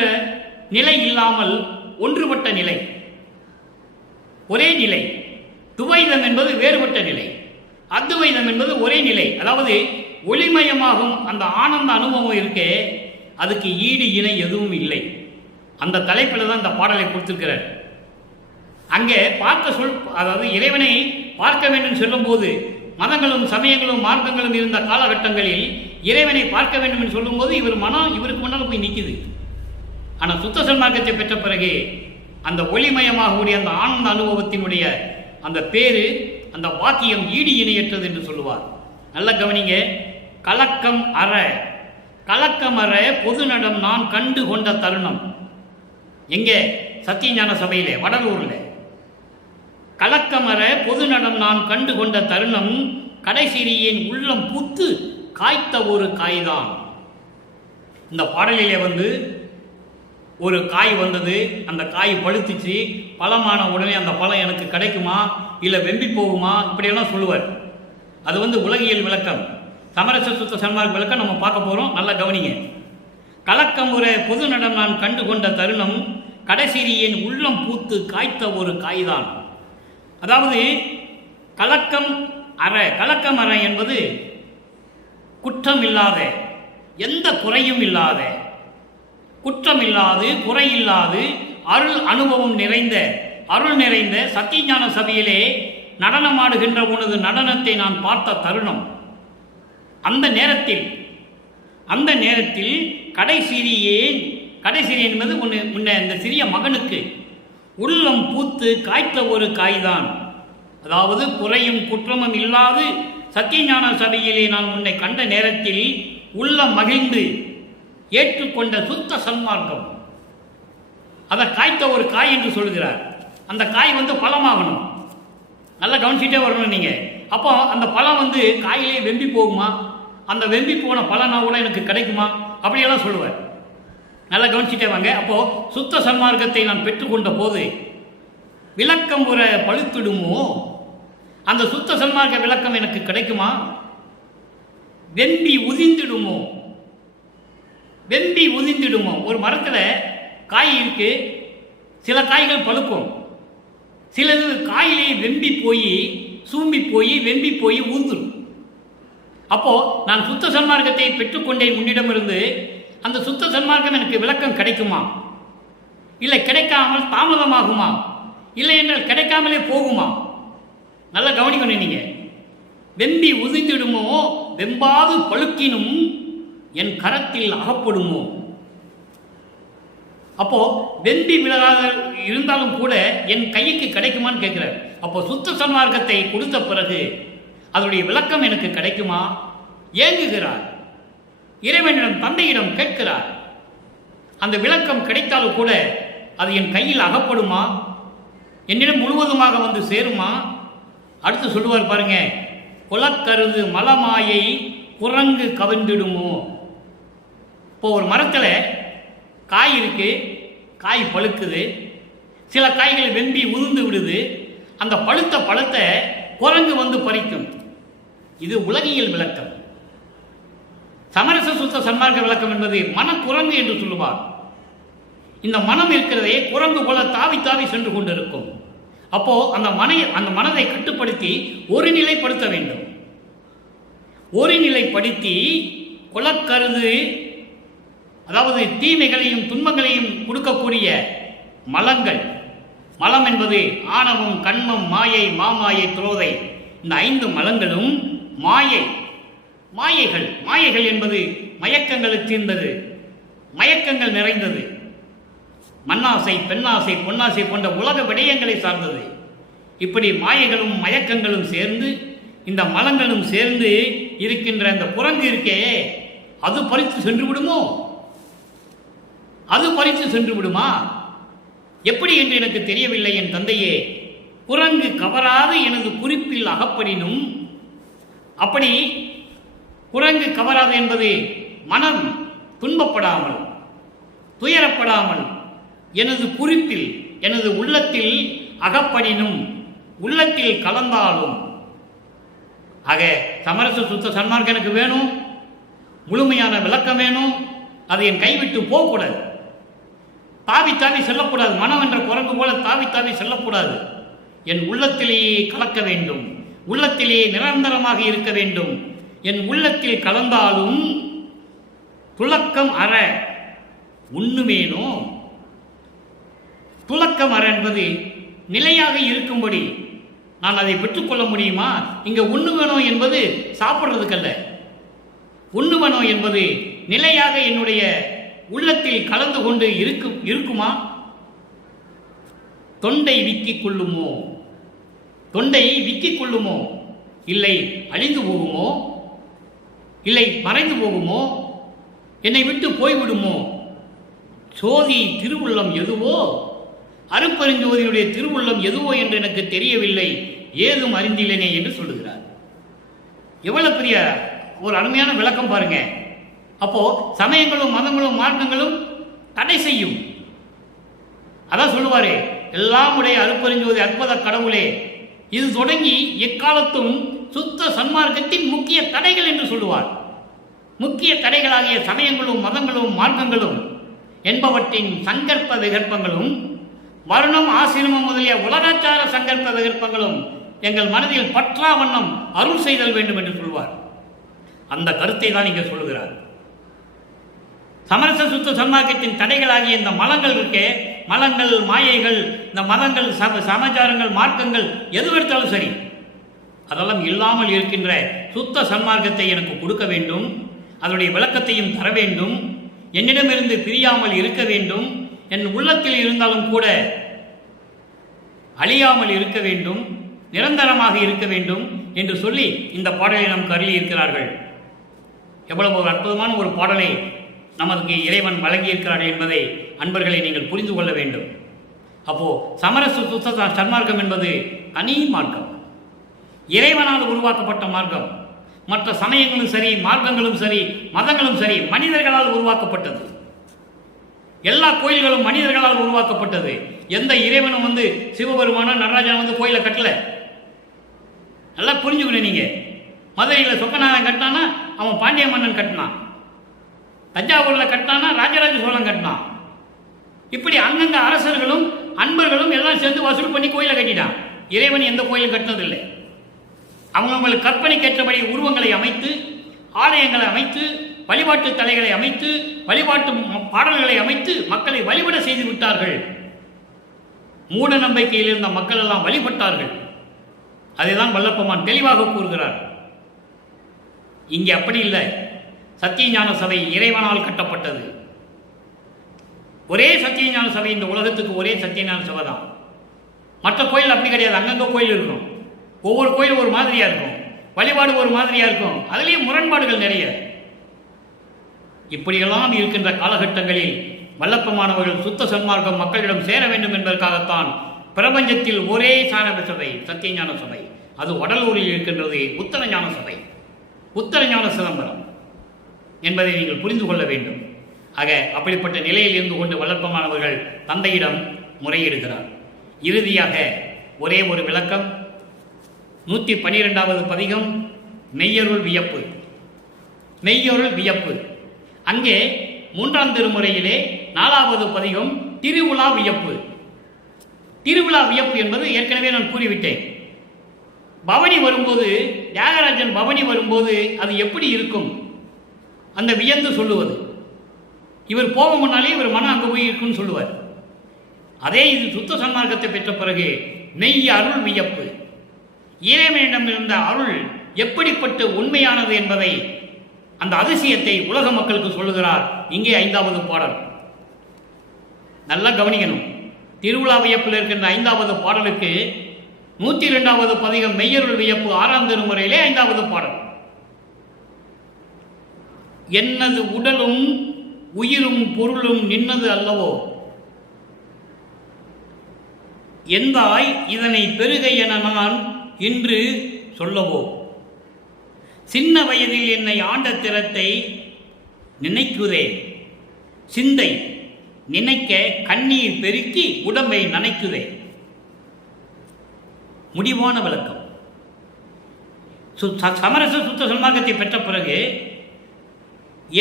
நிலை இல்லாமல் ஒன்றுபட்ட நிலை, ஒரே நிலை. துவைதம் என்பது வேறுபட்ட நிலை, அத்துவைதம் என்பது ஒரே நிலை. அதாவது ஒளிமயமாகும் அந்த ஆனந்த அனுபவம் இருக்கே, அதுக்கு ஈடு இணை எதுவும் இல்லை. அந்த தலைப்பில் தான் இந்த பாடலை கொடுத்திருக்கிறார். அங்கே அதாவது இறைவனை பார்க்க வேண்டும் சொல்லும் போது, மதங்களும் சமயங்களும் மார்க்கங்களும் இருந்த காலகட்டங்களில் இறைவனை பார்க்க வேண்டும் என்று சொல்லும் போது இவருக்கு முன்னால் போய் நிற்குது. ஆனால் சுத்த சன்மார்க்கத்தை பெற்ற பிறகு அந்த ஒளிமயமாகக்கூடிய அந்த ஆனந்த அனுபவத்தினுடைய அந்த பேரு, அந்த வாக்கியம் ஈடு இணையற்றது என்று சொல்லுவார். நல்ல கவனிங்க. கலக்கம் அற, கலக்கம் அற பொது நடம் நான் கண்டு கொண்ட தருணம். எங்கே? சத்தியஞான சபையிலே வடலூரில். கலக்கமர பொது நடம் நான் கண்டு கொண்ட தருணம் கடைசிறியேன் உள்ளம் பூத்து காய்த்த ஒரு காய்தான். இந்த பாடலிலே ஒரு காய் வந்தது, அந்த காய் பழுத்துச்சு, பழமான உடனே அந்த பழம் எனக்கு கிடைக்குமா இல்லை வெம்பி போகுமா இப்படியெல்லாம் சொல்லுவார். அது உலகியல் விளக்கம், சமரச சுத்த சன்மார்க்க விளக்கம் நம்ம பார்க்க போகிறோம். நல்லா கவனிங்க. கலக்கமுறை பொது நடம் நான் கண்டு கொண்ட தருணம் கடைசிறியேன் உள்ளம் பூத்து காய்த்த ஒரு காய்தான். அதாவது கலக்கம் அற என்பது குற்றம் இல்லாத, எந்த குறையும் இல்லாத, குற்றம் இல்லாது குறை இல்லாது அருள் அனுபவம் நிறைந்த, அருள் நிறைந்த சத்தியஞான சபையிலே நடனமாடுகின்ற உனது நடனத்தை நான் பார்த்த தருணம். அந்த நேரத்தில் கடைசிறியேன் என்பது முன்ன இந்த சிறிய மகனுக்கு உள்ளம் பூத்து காய்த்த ஒரு காய்தான். அதாவது குறையும் குற்றமும் இல்லாது சத்தியஞான சபையிலே நான் உன்னை கண்ட நேரத்தில் உள்ளம் மகிழ்ந்து ஏற்றுக்கொண்ட சுத்த சன்மார்க்கம், அதை காய்த்த ஒரு காய் என்று சொல்கிறார். அந்த காய் பழமாகணும். நல்லா கவனிச்சுட்டே வரணும் நீங்கள். அப்போ அந்த பழம் காயிலே வெம்பி போகுமா, அந்த வெம்பி போன பழனா கூட எனக்கு கிடைக்குமா அப்படியெல்லாம் சொல்லுவார். நல்லா கவனிச்சுட்டே வாங்க. அப்போது சுத்த சன்மார்க்கத்தை நான் பெற்றுக்கொண்ட போது விளக்கம் ஒரு பழுத்திடுமோ, அந்த சுத்த சன்மார்க்க விளக்கம் எனக்கு கிடைக்குமா, வெம்பி உதிர்ந்திடுமோ. ஒரு மரத்தில் காய் இருக்கு, சில காய்கள் பழுக்கும், சிலது காயிலே வெம்பி போய் சூம்பி போய் வெம்பி போய் ஊந்துடும். அப்போ நான் சுத்த சன்மார்க்கத்தை பெற்றுக்கொண்டேன் உன்னிடமிருந்து, அந்த சுத்த சன்மார்க்கம் எனக்கு விளக்கம் கிடைக்குமா, இல்லை கிடைக்காமல் தாமதமாகுமா, இல்லை என்றால் கிடைக்காமலே போகுமா? நல்லா கவனிக்கணும் நீங்க. வெம்பி உதிர்ந்திடுமோ, வெம்பாது பழுக்கினும் என் கரத்தில் அகப்படுமோ. அப்போ வெம்பி விலகாத இருந்தாலும் கூட என் கைக்கு கிடைக்குமான்னு கேட்கிறார். அப்போ சுத்த சன்மார்க்கத்தை கொடுத்த பிறகு அதனுடைய விளக்கம் எனக்கு கிடைக்குமா? ஏங்குகிறார். இறைவனிடம் தந்தையிடம் கேட்கிறார். அந்த விளக்கம் கிடைத்தாலும் கூட அது என் கையில் அகப்படுமா, என்னிடம் முழுவதுமாக சேருமா? அடுத்து சொல்லுவார் பாருங்க, குலக்கருது மலமாயை குரங்கு கவிழ்ந்திடுமோ. இப்போ ஒரு மரத்தில் காய் இருக்கு, காய் பழுக்குது, சில காய்கள் வெம்பி உதிர்ந்து விடுது, அந்த பழுத்த பழத்தை குரங்கு பறிக்கும். இது உலகியல் விளக்கம். சமரச சுத்த சன்மார்க்க விளக்கம் என்பது மனக்குரங்கு என்று சொல்லுவார். இந்த மனம் இருக்கிறதே குரங்கு போல தாவி தாவி சென்று கொண்டிருக்கும். அப்போ அந்த மனதை கட்டுப்படுத்தி ஒரு நிலைப்படுத்த வேண்டும். ஒரு நிலைப்படுத்தி குலக்கருது, அதாவது தீமைகளையும் துன்பங்களையும் கொடுக்கக்கூடிய மலங்கள், மலம் என்பது ஆணவம், கண்மம், மாயை, மாமாயை, துரோதை, இந்த 5 மலங்களும் மாயைகள் என்பது மயக்கங்களுக்கு தீர்ந்தது, மயக்கங்கள் நிறைந்தது, மண்ணாசை, பெண்ணாசை, பொன்னாசை போன்ற உலக விடயங்களை சார்ந்தது. இப்படி மாயைகளும் மயக்கங்களும் சேர்ந்து, இந்த மலங்களும் சேர்ந்து இருக்கின்ற அந்த குரங்கு இருக்கே, அது பறித்து சென்று விடுமோ? அது பறித்து சென்று விடுமா? எப்படி என்று எனக்கு தெரியவில்லை என் தந்தையே. குரங்கு கவராது எனது குறிப்பில் அகப்படினும், அப்படி குரங்கு கவராது என்பது மனம் துன்பப்படாமல், துயரப்படாமல் எனது குறிப்பில், எனது உள்ளத்தில் அகப்படினும், உள்ளத்தில் கலந்தாலும். ஆக சமரச சுத்த சன்மார்க்கம் எனக்கு வேணும், முழுமையான விளக்கம் வேணும். அது என் கைவிட்டு போகக்கூடாது, தாவி தாவி செல்லக்கூடாது. மனம் என்ற குரங்கு போல தாவி தாவி செல்லக்கூடாது. என் உள்ளத்திலேயே கலக்க வேண்டும், உள்ளத்திலேயே நிரந்தரமாக இருக்க வேண்டும். என் உள்ளத்தில் கலந்தாலும் துலக்கம் அற உண்ணுமேனோ. துலக்கம் அற என்பது நிலையாக இருக்கும்படி நான் அதை பெற்றுக்கொள்ள முடியுமா? இங்கே உண்ணுவனோ என்பது சாப்பிட்றதுக்கல்ல. உண்ணுவனோ என்பது நிலையாக என்னுடைய உள்ளத்தில் கலந்து கொண்டு இருக்குமா? தொண்டை விக்கிக் கொள்ளுமோ? தொண்டை விக்கிக் கொள்ளுமோ? இல்லை அழிந்து போகுமோ? இல்லை மறைந்து போகுமோ? என்னை விட்டு போய்விடுமோ? சோதி திருவுள்ளம் எதுவோ அருட்பெருஞ்சோதியினுடைய திருவுள்ளம் எதுவோ என்று எனக்கு தெரியவில்லை, ஏதும் அறிந்தில்லேனே என்று சொல்லுகிறார். எவ்வளவு பெரிய ஒரு அருமையான விளக்கம் பாருங்க. அப்போ சமயங்களும் மதங்களும் மார்க்கங்களும் தடை செய்யும். அதான் சொல்லுவாரு, எல்லாம் உடைய அருட்பெருஞ்சோதி அற்புத கடவுளே, இது தொடங்கி எக்காலத்தும் சுத்த சன்மார்க்கத்தின் முக்கிய தடைகள் என்று சொல்லுவார். முக்கிய தடைகளாகிய சமயங்களும் மதங்களும் மார்க்கங்களும் என்பவற்றின் சங்கற்ப விகற்பங்களும் வருணம் ஆசிரமம் முதலிய உலகாச்சார சங்கற்ப விகற்பங்களும் எங்கள் மனதில் பற்றா வண்ணம் அருள் செய்தல் வேண்டும் என்று சொல்வார். அந்த கருத்தை தான் இங்கே சொல்லுகிறார். சமரச சுத்த சன்மார்க்கத்தின் தடைகளாகிய இந்த மலங்கள் இருக்கே, மலங்கள் மாயைகள், இந்த மதங்கள் சமாச்சாரங்கள் மார்க்கங்கள் எது எடுத்தாலும் சரி, அதெல்லாம் இல்லாமல் இருக்கின்ற சுத்த சன்மார்க்கத்தை எனக்கு கொடுக்க வேண்டும், அதனுடைய விளக்கத்தையும் தர வேண்டும், என்னிடமிருந்து பிரியாமல் இருக்க வேண்டும், என் உள்ளத்தில் இருந்தாலும் கூட அழியாமல் இருக்க வேண்டும், நிரந்தரமாக இருக்க வேண்டும் என்று சொல்லி இந்த பாடலை நமக்கு அருளி இருக்கிறார்கள். எவ்வளவு ஒரு அற்புதமான ஒரு பாடலை நமக்கு இறைவன் வழங்கியிருக்கிறார்கள் என்பதை அன்பர்களை நீங்கள் புரிந்து கொள்ள வேண்டும். அப்போ சமரச சுத்த சன்மார்க்கம் என்பது தனி மார்க்கம், இறைவனால் உருவாக்கப்பட்ட மார்க்கம். மற்ற சமயங்களும் சரி, மார்க்கங்களும் சரி, மதங்களும் சரி, மனிதர்களால் உருவாக்கப்பட்டது. எல்லா கோயில்களும் மனிதர்களால் உருவாக்கப்பட்டது. எந்த இறைவனும் சிவபெருமான நடராஜன் கோயிலை கட்டல. நல்லா புரிஞ்சுக்கணும் நீங்க. மதுரையில் சொக்கநாதன் கட்டினானா அவன் பாண்டிய மன்னன் கட்டினான், தஞ்சாவூரில் கட்டினானா ராஜராஜ சோழன் கட்டினான். இப்படி அங்கங்க அரசர்களும் அன்பர்களும் எல்லாம் சேர்ந்து வசூல் பண்ணி கோயிலை கட்டிட்டான். இறைவன் எந்த கோயிலும் கட்டினதில்லை. அவங்களுக்கு கற்பனைக்கேற்றபடி உருவங்களை அமைத்து, ஆலயங்களை அமைத்து, வழிபாட்டு தலைகளை அமைத்து, வழிபாட்டு பாடல்களை அமைத்து மக்களை வழிபட செய்து விட்டார்கள். மூட நம்பிக்கையில் இருந்த மக்கள் எல்லாம் வழிபட்டார்கள். அதைதான் வல்லப்பெருமான் தெளிவாக கூறுகிறார். இங்கே அப்படி இல்லை. சத்தியஞான சபை இறைவனால் கட்டப்பட்டது. ஒரே சத்தியஞான சபை இந்த உலகத்துக்கு ஒரே சத்தியஞான சபை தான். மற்ற கோயில் அப்படி கிடையாது. அங்கங்க கோயில் இருக்கும். ஒவ்வொரு கோயிலும் ஒரு மாதிரியா இருக்கும், வழிபாடு ஒரு மாதிரியா இருக்கும், அதுலேயும் முரண்பாடுகள் நிறைய. இப்படியெல்லாம் இருக்கின்ற காலகட்டங்களில் வல்லப்பெருமானவர்கள் சுத்த சன்மார்க்கம் மக்களிடம் சேர வேண்டும் என்பதற்காகத்தான் பிரபஞ்சத்தில் ஒரே ஞான சபை சத்தியஞான சபை, அது வடலூரில் இருக்கின்றது உத்தரஞான சபை, உத்தரஞான சிதம்பரம் என்பதை நீங்கள் புரிந்து கொள்ள வேண்டும். ஆக அப்படிப்பட்ட நிலையில் இருந்து கொண்டு வல்லப்பெருமானவர்கள் தந்தையிடம் முறையிடுகிறார். இறுதியாக ஒரே ஒரு விளக்கம். 112வது பதிகம் மெய்யருள் வியப்பு. மெய்யருள் வியப்பு. அங்கே 3ஆம் திருமுறையிலே 4வது பதிகம் திருவிழா வியப்பு. திருவிழா வியப்பு என்பது ஏற்கனவே நான் கூறிவிட்டேன். பவனி வரும்போது, தியாகராஜன் பவனி வரும்போது அது எப்படி இருக்கும், அந்த வியந்து சொல்லுவது. இவர் போக முன்னாலே இவர் மனம் அங்கே போய் இருக்குன்னு சொல்லுவார். அதே இது சுத்த சன்மார்க்கத்தை பெற்ற பிறகு மெய் அருள் வியப்பு. இறைவனிடம் இருந்த அருள் எப்படிப்பட்ட உண்மையானது என்பதை, அந்த அதிசயத்தை உலக மக்களுக்கு சொல்லுகிறார். இங்கே 5வது பாடல். நல்லா கவனிக்கணும். திருவிழா வியப்பில் இருக்கின்ற 5வது பாடலுக்கு 102வது பதிகம் மெய்யருள் வியப்பு 6ஆம் திருமுறையிலே 5வது பாடல். என்னது உடலும் உயிரும் பொருளும் நின்னது அல்லவோ, எந்தாய் இதனை பெருக என நான் இன்று சொல்லவோ, சின்ன வயதில் என்னை ஆண்ட திறத்தை நினைக்குதே, சிந்தை நினைக்க கண்ணீர் பெருக்கி உடம்பை நனைக்குதே. முடிவான விளக்கம். சமரச சுத்த சன்மார்க்கத்தை பெற்ற பிறகு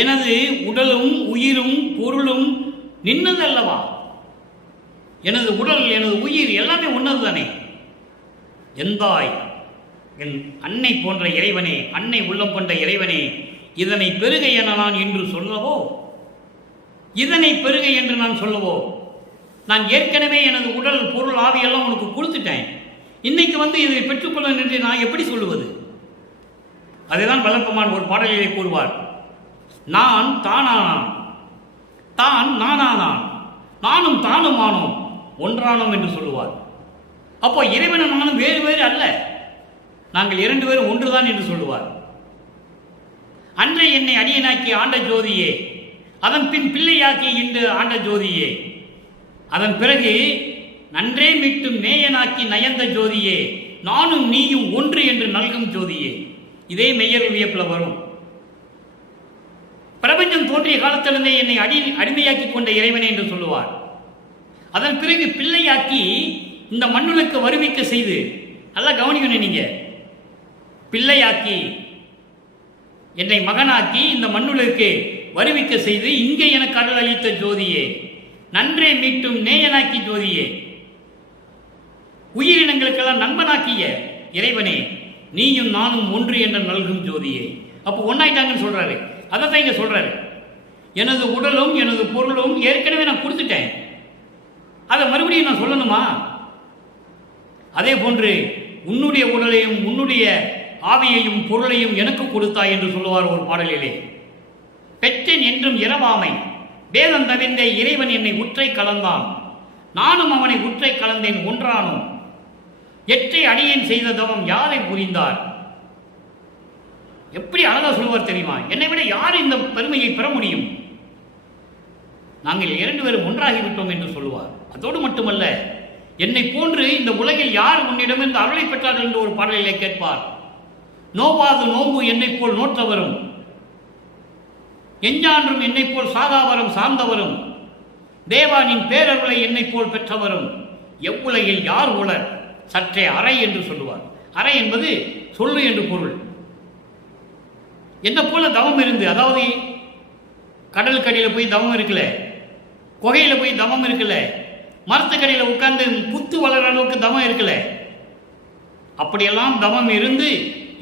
எனது உடலும் உயிரும் பொருளும் நின்னது அல்லவா, எனது உடல் எனது உயிர் எல்லாமே ஒன்னது தானே. எந்தாய் என் அன்னை போன்ற இறைவனே, அன்னை உள்ளம் கொண்ட இறைவனே, இதனை பெருக என நான் இன்று சொல்லவோ, இதனை பெருக என்று நான் சொல்லவோ, நான் ஏற்கனவே எனது உடல் பொருள் ஆவியெல்லாம் உனக்கு கொடுத்துட்டேன், இன்னைக்கு இதை பெற்றுக்கொள்ள என்று நான் எப்படி சொல்லுவது? அதைதான் வல்லப்பெருமான் ஒரு பாடலிலே கூறுவார். நான் தானானான், தான் நானானான், நானும் தானுமானோம் ஒன்றானோம் என்று சொல்லுவார். அப்போ இறைவனும் நானும் வேறு வேறு அல்ல, நாங்கள் 2 பேரும் ஒன்றுதான் என்று சொல்லுவார். அன்றை என்னை அடியனாக்கி ஆண்ட ஜோதியே, அதன் பின் பிள்ளையாக்கி இன்று ஆண்ட ஜோதியே, அதன் பிறகு நன்றே மீட்டும் நேயனாக்கி நயந்த ஜோதியே, நானும் நீயும் ஒன்று என்று நல்கும் ஜோதியே. இதே மெய்யர் வியப்புல வரும். பிரபஞ்சம் தோன்றிய காலத்திலிருந்தே என்னை அடிமையாக்கி கொண்ட இறைவனே என்று சொல்லுவார். அதன் பிறகு பிள்ளையாக்கி இந்த மண்ணுக்கு வருவிக்க செய்து, நல்லா கவனிக்கணும் நீங்க, பிள்ளையாக்கி என்னை மகனாக்கி இந்த மண்ணுக்கு வருவிக்க செய்து இங்கே எனக்கு அருள் அளித்த ஜோதியே, நன்றே மீட்டும் நேயனாக்கி ஜோதியே, உயிரினங்களுக்கெல்லாம் நண்பனாக்கிய இறைவனே, நீயும் நானும் ஒன்று என்ற நல்கும் ஜோதியே. அப்போ ஒன்னாயிட்டாங்கன்னு சொல்றாரு. அதை தான் இங்க சொல்றாரு. எனது உடலும் எனது பொருளும் ஏற்கனவே நான் கொடுத்துட்டேன், அதை மறுபடியும் நான் சொல்லணுமா? அதே போன்று உன்னுடைய உடலையும் உன்னுடைய ஆவியையும் பொருளையும் எனக்கு கொடுத்தாய் என்று சொல்லுவார் ஒரு பாடலிலே. பெற்றேன் என்றும் இரவாமை வேதம் தவிர்ந்த இறைவன் என்னை உற்றை கலந்தான், நானும் அவனை உற்றை கலந்தேன் ஒன்றானும், எற்றை அடியேன் செய்த தவம் யாரை புரிந்தார். எப்படி அழகா சொல்லுவார் தெரியுமா? என்னை விட யார் இந்த பெருமையை பெற முடியும்? நாங்கள் 2 பேரும் ஒன்றாகிவிட்டோம் என்று சொல்லுவார். அதோடு மட்டுமல்ல, என்னை போன்று இந்த உலகில் யார் உன்னிடமிருந்து அருளை பெற்றார்கள் என்று ஒரு பாடலிலே கேட்பார். நோவாது நோம்பு என்னை போல் நோற்றவரும், எஞ்சான்றும் என்னை போல் சாதாவரம் சார்ந்தவரும், தேவானின் பேரருளை என்னை போல் பெற்றவரும், எவ்வுலகில் யார் உளர் சற்றே அறை என்று சொல்லுவார். அறை என்பது சொல்லு என்று பொருள். என்ன போல தவம் இருந்து, அதாவது கடல் கடியில் போய் தவம் இருக்கல, குகையில் போய் தவம் இருக்கல, மரத்துக்கடியில் உட்கார்ந்து புத்து வளர அளவுக்கு தவம் இருக்கல, அப்படியெல்லாம் தவம் இருந்து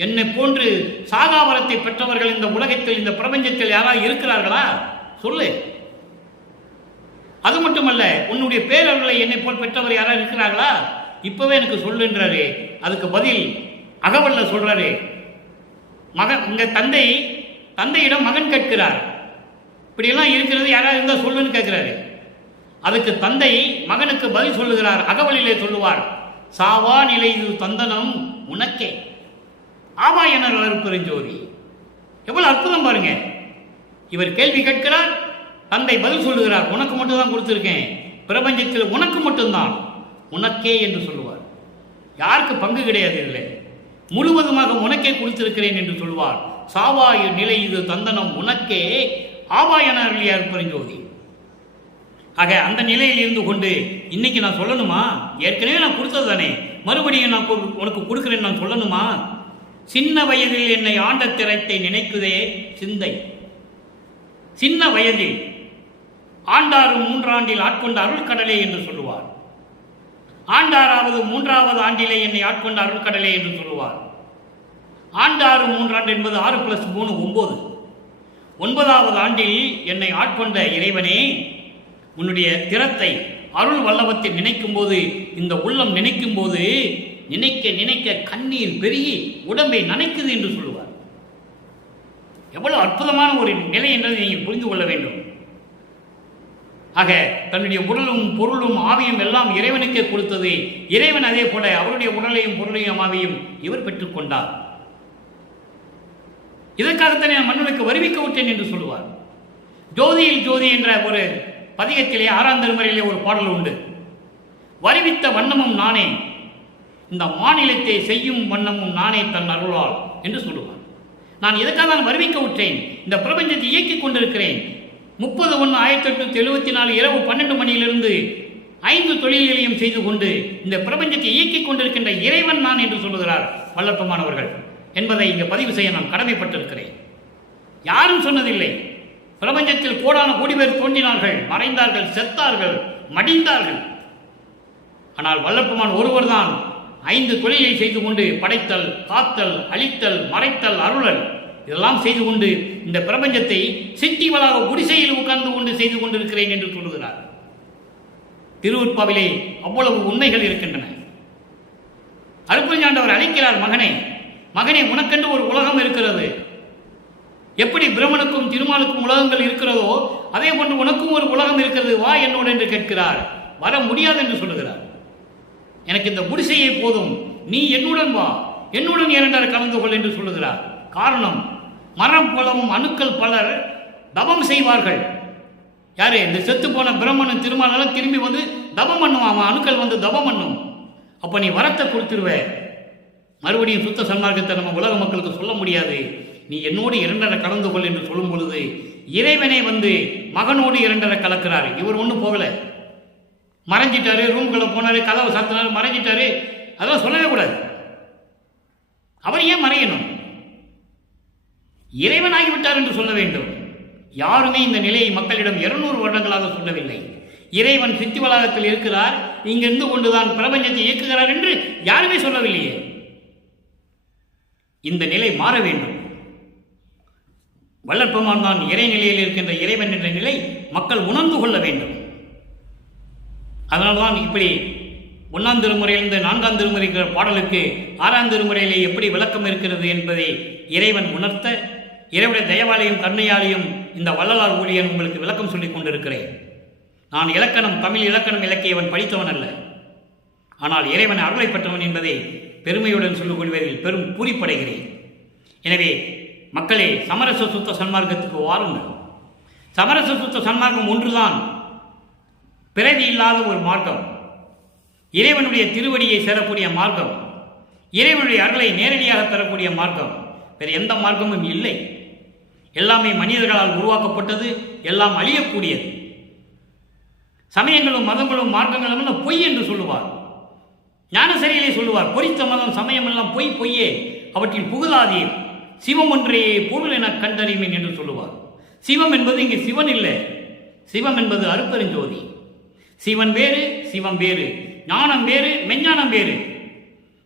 என்னை போன்று சாதாவரத்தை பெற்றவர்கள் இந்த உலகத்தில் இந்த பிரபஞ்சத்தில் யாராவது இருக்கிறார்களா? சொல்லு. அது மட்டுமல்ல, உன்னுடைய பேரர்களை என்னை போல் பெற்றவர் யாராவது இருக்கிறார்களா? இப்பவே எனக்கு சொல்லுன்றாரு. அதுக்கு பதில் அகவல்ல சொல்றாரு. மகன், இங்க தந்தையிடம் மகன் கேட்கிறார், இப்படியெல்லாம் இருக்கிறது யாராவது இருந்தால் சொல்லுன்னு கேட்கிறாரு. அதுக்கு தந்தை மகனுக்கு பதில் சொல்லுகிறார். அகவலிலே சொல்லுவார், சாவா நிலை இது தந்தனம் உனக்கே, ஆவா என பெருஞ்சோதி. எவ்வளவு அற்புதம் பாருங்க. இவர் கேள்வி கேட்கிறார், தந்தை பதில் சொல்லுகிறார், உனக்கு மட்டும் தான் கொடுத்திருக்கேன், பிரபஞ்சத்தில் உனக்கு மட்டும்தான், உனக்கே என்று சொல்லுவார். யாருக்கு பங்கு கிடையாது, இல்லை, முழுவதுமாக உனக்கே கொடுத்திருக்கிறேன் என்று சொல்வார். சாவாயு நிலை இது தந்தனம் உனக்கே, ஆவா என அருளியார் பெருஞ்சோதி. ஆக அந்த நிலையில் இருந்து கொண்டு இன்னைக்கு நான் சொல்லணுமா? ஏற்கனவே நான் கொடுத்தது தானே, மறுபடியும் நான் உனக்கு கொடுக்கிறேன் நான் சொல்லணுமா? சின்ன வயதில் என்னை ஆண்ட திறத்தை நினைக்குதே சிந்தை. சின்ன வயதில் ஆண்டாரும் 3 ஆண்டில் ஆட்கொண்ட அருள்கடலே என்று சொல்லுவார். ஆண்டாராவது 3வது ஆண்டிலே என்னை ஆட்கொண்ட அருள்கடலே என்று சொல்லுவார். ஆண்டாறு 3 ஆண்டு என்பது 6 + 3 9. 9வது ஆண்டில் என்னை ஆட்கொண்ட இறைவனே, உன்னுடைய திறத்தை அருள் வல்லவத்தை நினைக்கும் போது, இந்த உள்ளம் நினைக்கும் போது, நினைக்க நினைக்க கண்ணீர் பெருகி உடம்பை நனைக்குது என்று சொல்லுவார். எவ்வளவு அற்புதமான ஒரு நிலை என்பதை நீங்கள் புரிந்து கொள்ள வேண்டும். ஆக தன்னுடைய உடலும் பொருளும் ஆவியும் எல்லாம் இறைவனுக்கே கொடுத்தது. இறைவன் அதே போல அவருடைய உடலையும் பொருளையும் ஆவியும் இவர் பெற்றுக்கொண்டார். இதற்காகத்தானே மண்ணுக்கு வருவிக்க விட்டேன் என்று சொல்லுவார். ஜோதியில் ஜோதி என்ற ஒரு பதிகத்திலே 6ஆம் திருமுறையிலே ஒரு பாடல் உண்டு. வருவித்த வண்ணமும் நானே, இந்த மாநிலத்தை செய்யும் வண்ணமும் நானே தன் அருளால் என்று சொல்லுவார். நான் எதற்காக நான் வருவிக்க விட்டேன்? இந்த பிரபஞ்சத்தை இயக்கிக் கொண்டிருக்கிறேன். 30/1/1874 இரவு 12 மணியிலிருந்து 5 தொழில்களையும் செய்து கொண்டு இந்த பிரபஞ்சத்தை இயக்கிக் கொண்டிருக்கின்ற இறைவன் நான் என்று சொல்லுகிறார் வல்லப்பமானவர்கள் என்பதை இங்கே பதிவு செய்ய நான் கடமைப்பட்டிருக்கிறேன். யாரும் சொன்னதில்லை. பிரபஞ்சத்தில் கோடான கோடி பேர் தோன்றினார்கள், மறைந்தார்கள், செத்தார்கள், மடிந்தார்கள். ஆனால் வல்லப்பமான் ஒருவர் தான் 5 தொழிலை செய்து கொண்டு படைத்தல், காத்தல், அழித்தல், மறைத்தல், அருளல் இதெல்லாம் செய்து கொண்டு இந்த பிரபஞ்சத்தை சிட்டிவளாக குடிசையில் உட்கார்ந்து கொண்டு செய்து கொண்டிருக்கிறேன் என்று சொல்லுகிறார். திருவுற்பாவிலே அவ்வளவு உண்மைகள் இருக்கின்றன. அருட்பெருஞ்சாண்டவர் அழைக்கிறார், மகனே மகனே, உனக்கென்று ஒரு உலகம் இருக்கிறது. எப்படி பிரம்மனுக்கும் திருமாலுக்கும் உலகங்கள் இருக்கிறதோ அதே போன்று உனக்கும் ஒரு உலகம் இருக்கிறது, வா என்னோடு என்று கேட்கிறார். வர முடியாது என்று சொல்லுகிறார். எனக்கு இந்த குடிசையை போதும், நீ என்னுடன் வா, என்னுடன் 2 கலந்து கொள் என்று சொல்லுகிறார். காரணம், மரம் புலமும் அணுக்கள் பலர் தவம் செய்வார்கள். யாரு? இந்த செத்து போன பிரம்மனும் திருமாலெல்லாம் திரும்பி வந்து தபம் பண்ணுவான், அணுக்கள் வந்து தபம் பண்ணும். அப்போ நீ வரத்தை கொடுத்துருவ. மறுபடியும் சுத்த சன்மார்க்கத்தை நம்ம உலக மக்களுக்கு சொல்ல முடியாது. நீ என்னோடு 2.5 கலந்து கொள் என்று சொல்லும் பொழுது இறைவனே வந்து மகனோடு 2.5 கலக்கிறாரு. இவர் ஒன்றும் போகல, மறைஞ்சிட்டாரு, ரூம்குள்ள போனாரு, கதவை சாத்தினாரு, மறைஞ்சிட்டாரு. அதெல்லாம் சொல்லவே கூடாது. அவர் ஏன் மறையணும்? இறைவனாகிவிட்டார் என்று சொல்ல வேண்டும். யாருமே இந்த நிலையை மக்களிடம் 200 வருடங்களாக சொல்லவில்லை. இறைவன் சித்தி வளாகத்தில் இருக்கிறார், இங்கிருந்து கொண்டுதான் பிரபஞ்சத்தை இயக்குகிறார் என்று யாருமே சொல்லவில்லையே. இந்த நிலை மாற வேண்டும். வள்ளற்பெருமான் தான் இறைநிலையில் இருக்கின்ற இறைவன் என்ற நிலை மக்கள் உணர்ந்து கொள்ள வேண்டும். அதனால்தான் இப்படி 1ஆம் திருமுறையிலிருந்து 4ஆம் திருமுறைக்கிற பாடலுக்கு 6ஆம் திருமுறையிலே எப்படி விளக்கம் இருக்கிறது என்பதை இறைவன் உணர்த்த, இறைவனுடைய தயவாலையும் கருணையாலையும் இந்த வள்ளலார் ஊழியன் உங்களுக்கு விளக்கம் சொல்லிக் கொண்டிருக்கிறேன். நான் இலக்கணம், தமிழ் இலக்கணம் இலக்கியவன் படித்தவன் அல்ல, ஆனால் இறைவன் அருளை பெற்றவன் என்பதை பெருமையுடன் சொல்லிக் கொள்வதில் பெரும் பூரிப்படைகிறேன். எனவே மக்களே, சமரச சுத்த சன்மார்க்கத்துக்கு வாருங்கள். சமரச சுத்த சன்மார்க்கம் ஒன்றுதான் பிறவி இல்லாத ஒரு மார்க்கம், இறைவனுடைய திருவடியை சேரக்கூடிய மார்க்கம், இறைவனுடைய அருளை நேரடியாக பெறக்கூடிய மார்க்கம். வேறு எந்த மார்க்கமும் இல்லை. எல்லாமே மனிதர்களால் உருவாக்கப்பட்டது, எல்லாம் அழியக்கூடியது. சமயங்களும் மதங்களும் மார்க்கங்களும் எல்லாம் பொய் என்று சொல்லுவார். ஞானசரியிலே சொல்லுவார், பொறித்த மதம் சமயம் எல்லாம் பொய், பொய்யே, அவற்றில் புகுதாதீர், சிவம் ஒன்றையே பொருள் என கண்டறிவேன் என்று சொல்லுவார். சிவம் என்பது இங்கே சிவன் இல்லை, சிவம் என்பது அருட்பெருஞ்சோதி. சிவன் வேறு, சிவம் வேறு, ஞானம் வேறு, மெஞ்ஞானம் வேறு.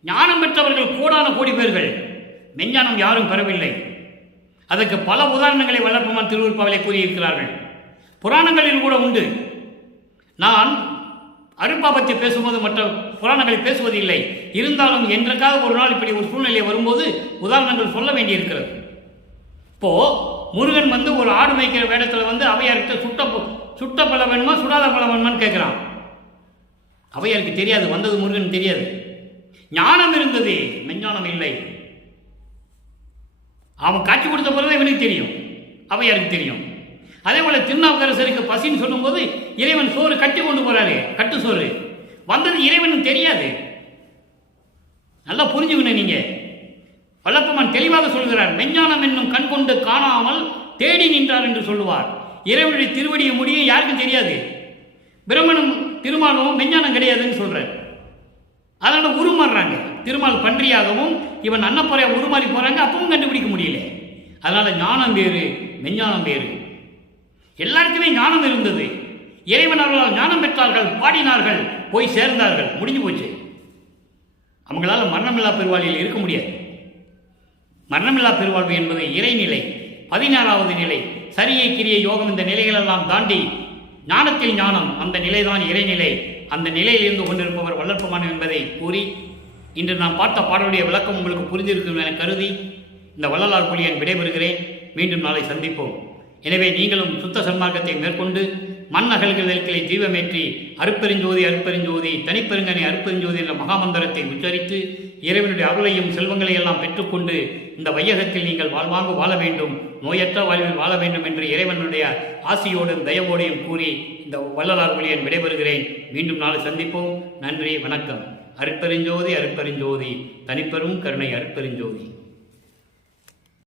ஞானம் பெற்றவர்கள் கோடான கோடி பேர்கள், மெஞ்ஞானம் யாரும் பெறவில்லை. அதற்கு பல உதாரணங்களை வள்ளற்பெருமான் திருவருட்பாவிலே கூறியிருக்கிறார்கள். புராணங்களில் கூட உண்டு. நான் அருட்பாபத்தை பேசும்போது மற்ற புராணங்களை பேசுவதில்லை. இருந்தாலும் என்றக்காக ஒரு நாள் இப்படி ஒரு சூழ்நிலை வரும்போது உதாரணங்கள் சொல்ல வேண்டியிருக்கிறது. இப்போ முருகன் வந்து ஒரு ஆடு மேய்க்கிற வேடத்தில் வந்து அவையார்கிட்ட சுட்ட பழம் வேணுமா சுடாத பழம் வேணுமான்னு கேட்குறான். அவையாருக்கு தெரியாது, வந்தது முருகன் தெரியாது. ஞானம் இருந்தது, மெஞ்ஞானம் இல்லை. அவன் காட்சி கொடுத்த பிறகு இவனுக்கு தெரியும், அவையாருக்கு தெரியும். அதே போல திருநாவுக்கரசருக்கு பசின்னு சொல்லும்போது இறைவன் சோறு கட்டி கொண்டு போறாரு, கட்டு சோறு வந்தது இறைவனும் தெரியாது. நல்லா புரிஞ்சுக்கணும். நீங்க வள்ளற்பெருமான் தெளிவாக சொல்கிறார், மெஞ்ஞானம் என்னும் கண் கொண்டு காணாமல் தேடி நின்றார் என்று சொல்லுவார். இறைவனுடைய திருவடியை முடியும் யாருக்கும் தெரியாது. பிரம்மனும் திருமாலும் மெஞ்ஞானம் கிடையாதுன்னு சொல்றார். அதனால உருமாறுறாங்க. திருமால் பன்றியாகவும் இவன் அன்னப்பறையா உருமாறி போறாங்க, அப்பவும் கண்டுபிடிக்க முடியல. அதனால ஞானம் வேறு, மெஞ்ஞானம் வேறு. எல்லாருக்குமே ஞானம் இருந்தது. இறைவன் அவர்களால் ஞானம் பெற்றார்கள், பாடினார்கள், போய் சேர்ந்தார்கள், முடிஞ்சு போச்சு. அவங்களால மரணமில்லா பெருவாழ்வில் இருக்க முடியாது. மரணமில்லா பெருவாழ்வு என்பது இறைநிலை, 16வது நிலை. சரியை கிரியை யோகம், இந்த நிலைகளெல்லாம் தாண்டி ஞானத்தில் ஞானம், அந்த நிலைதான் இறைநிலை. அந்த நிலையில் இருந்து கொண்டிருப்பவர் வள்ளற்பெருமான் என்பதை கூறி, இன்று நாம் பார்த்த பாடலுடைய விளக்கம் உங்களுக்கு புரிந்திருக்கும் என கருதி இந்த வள்ளலார் ஊழியன் விடைபெறுகிறேன். மீண்டும் நாளை சந்திப்போம். எனவே நீங்களும் சுத்த சன்மார்க்கத்தை மேற்கொண்டு மண்ணகல்களை தீபமேற்றி அருட்பெருஞ்சோதி அருட்பெருஞ்சோதி தனிப்பெருங்கனை அருட்பெருஞ்சோதி என்ற மகாமந்திரத்தை உச்சரித்து இறைவனுடைய அருளையும் செல்வங்களை எல்லாம் பெற்றுக்கொண்டு இந்த வையகத்தில் நீங்கள் வாழ்வாங்கு வாழ வேண்டும், நோயற்ற வாழ்வில் வாழ வேண்டும் என்று இறைவனுடைய ஆசியோடும் தயவோடையும் கூறி இந்த வள்ளலார் ஊழியன் விடைபெறுகிறேன். மீண்டும் நாளை சந்திப்போம். நன்றி, வணக்கம். அருட்பெருஞ்சோதி அருட்பெருஞ்சோதி தனிப்பெரும் கருணை அருட்பெருஞ்சோதி.